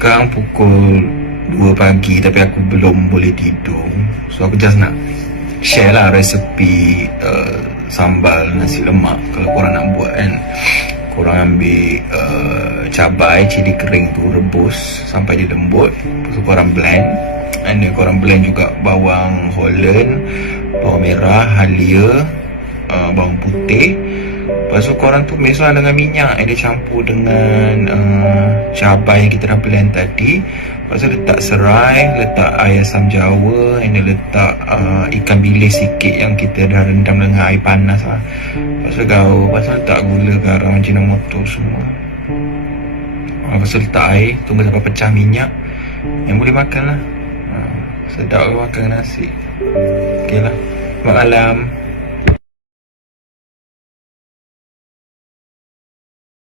Sekarang pukul 2 pagi tapi aku belum boleh tidur. So aku just nak share lah resepi sambal nasi lemak. Kalau korang nak buat kan, korang ambil cabai, cili kering tu, rebus sampai dia lembut. Lepas tu korang blend. And then korang blend juga bawang Holland, bawang merah, halia, bawang putih. Lepas tu korang tumis lah dengan minyak. And dia campur dengan cabai yang kita dah blend tadi. Lepas tu letak serai, letak air asam jawa, and then letak ikan bilis sikit yang kita dah rendam dengan air panas lah. Lepas tu gaul, lepas tu letak gula, garam, ajinomoto semua. Lepas tu letak air, tunggu sampai pecah minyak. Yang boleh makan lah. Sedap makan nasi. Okay lah, selamat malam.